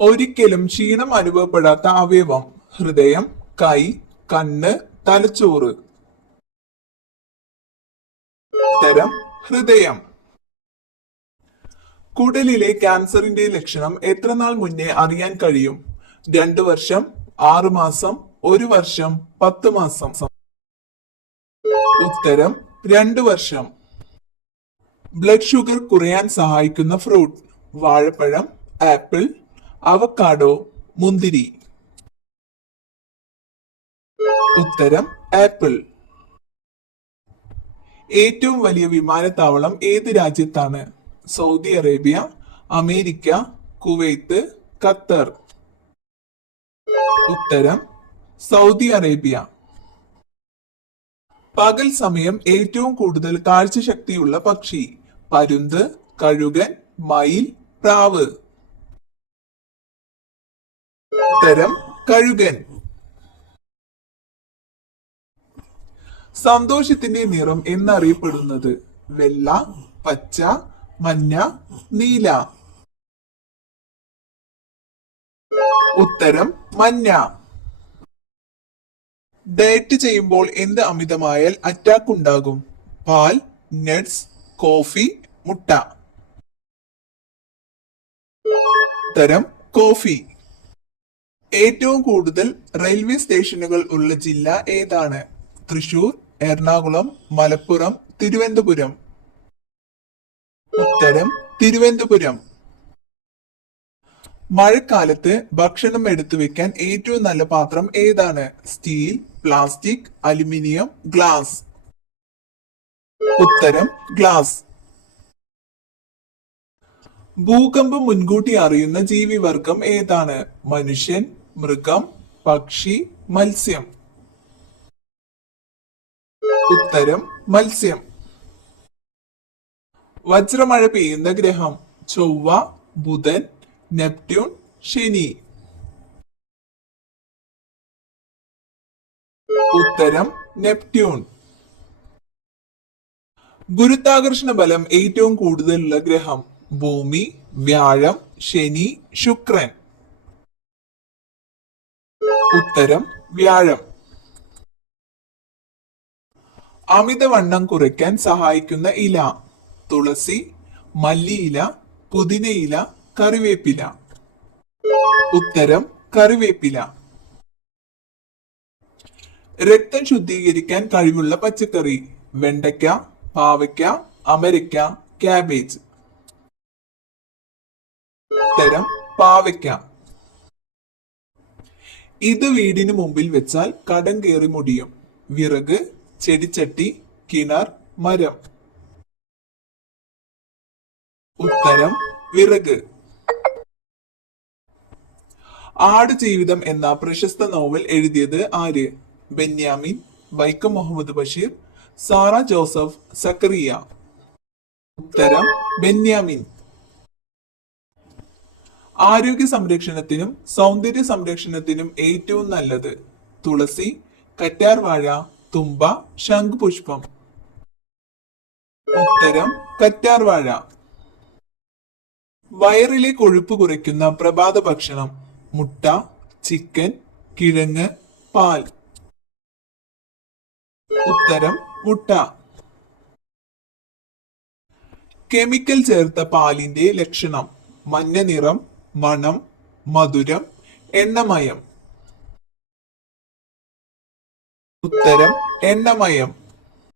ഒരിക്കലും ക്ഷീണം അനുഭവപ്പെടാത്ത അവയവം: ഹൃദയം, കൈ, കണ്ണ്, തലച്ചോറ്. ഉത്തരം ഹൃദയം. കുടലിലെ ക്യാൻസറിന്റെ ലക്ഷണം എത്ര നാൾ മുന്നേ അറിയാൻ കഴിയും? 2 വർഷം, 6 മാസം, 1 വർഷം, 10 മാസം. ഉത്തരം 2 വർഷം. ബ്ലഡ് ഷുഗർ കുറയാൻ സഹായിക്കുന്ന ഫ്രൂട്ട്: വാഴപ്പഴം, ആപ്പിൾ, അവക്കാഡോ, മുന്തിരി. ഉത്തരം ആപ്പിൾ. ഏറ്റവും വലിയ വിമാനത്താവളം ഏത് രാജ്യത്താണ്? Saudi Arabia, America, Kuwait, Qatar. ഉത്തരം സൗദി അറേബ്യ. പകൽ സമയം ഏറ്റവും കൂടുതൽ കാഴ്ചശക്തിയുള്ള പക്ഷി: പരുന്ത്, കഴുകൻ, മയിൽ, പ്രാവ്. ഉത്തരം കഴുകൻ. സന്തോഷത്തിന്റെ നിറം എന്നറിയപ്പെടുന്നത്: വെള്ള, പച്ച, മഞ്ഞ, നീല. ഉത്തരം മഞ്ഞ. ഡയറ്റ് ചെയ്യുമ്പോൾ എന്ത് അമിതമായാൽ അറ്റാക്ക് ഉണ്ടാകും? പാൽ, നട്ട്സ്, കോഫി, മുട്ട. ഉത്തരം കോഫി. ഏറ്റവും കൂടുതൽ റെയിൽവേ സ്റ്റേഷനുകൾ ഉള്ള ജില്ല ഏതാണ്? തൃശൂർ, എറണാകുളം, മലപ്പുറം, തിരുവനന്തപുരം. ഉത്തരം തിരുവനന്തപുരം. മഴക്കാലത്ത് ഭക്ഷണം എടുത്തു വെക്കാൻ ഏറ്റവും നല്ല പാത്രം ഏതാണ്? Steel, plastic, aluminium, glass. ഉത്തരം ഗ്ലാസ്. ഭൂകമ്പം മുൻകൂട്ടി അറിയുന്ന ജീവിവർഗം ഏതാണ്? മനുഷ്യൻ, മൃഗം, പക്ഷി, മത്സ്യം. ഉത്തരം മത്സ്യം. വജ്രമഴ പെയ്യുന്ന ഗ്രഹം: ചൊവ്വ, ബുധൻ, നെപ്റ്റ്യൂൺ, ശനി. ഉത്തരം നെപ്റ്റ്യൂൺ. ഗുരുത്വാകർഷണ ബലം ഏറ്റവും കൂടുതലുള്ള ഗ്രഹം: ഭൂമി, വ്യാഴം, ശനി, ശുക്രൻ. ഉത്തരം വ്യാഴം. അമിതവണ്ണം കുറയ്ക്കാൻ സഹായിക്കുന്ന ഇല: തുളസി, മല്ലിയില, പുതിനയില, കറിവേപ്പില. ഉത്തരം കറിവേപ്പില. രക്തം ശുദ്ധീകരിക്കാൻ കഴിവുള്ള പച്ചക്കറി: വെണ്ടയ്ക്ക, പാവയ്ക്ക, അമരയ്ക്ക, കാബേജ്. ഉത്തരം പാവയ്ക്ക. ഇത് വീടിന് മുമ്പിൽ വെച്ചാൽ കടം കയറി മുടിയും: വിറക്, ചെടിച്ചട്ടി, കിണർ, മരം. ഉത്തരം വിറക്. ആടുജീവിതം എന്ന പ്രശസ്ത നോവൽ എഴുതിയത് ആര്? ബെന്യാമിൻ, വൈക്കം മുഹമ്മദ് ബഷീർ, സാറ ജോസഫ് സക്കറിയ. ഉത്തരം ബെന്യാമിൻ. ആരോഗ്യ സംരക്ഷണത്തിനും സൗന്ദര്യ സംരക്ഷണത്തിനും ഏറ്റവും നല്ലത്: തുളസി, കറ്റാർവാഴ, തുമ്പ, ശംഖുപുഷ്പം. ഉത്തരം കറ്റാർവാഴ. വയറിലെ കൊഴുപ്പ് കുറയ്ക്കുന്ന പ്രഭാത ഭക്ഷണം: മുട്ട, ചിക്കൻ, കിഴങ്ങ്, പാൽ. ഉത്തരം മുട്ട. കെമിക്കൽ ചേർത്ത പാലിന്റെ ലക്ഷണം: മഞ്ഞ നിറം, മണം, മധുരം, എണ്ണമയം. ഉത്തരം എണ്ണമയം.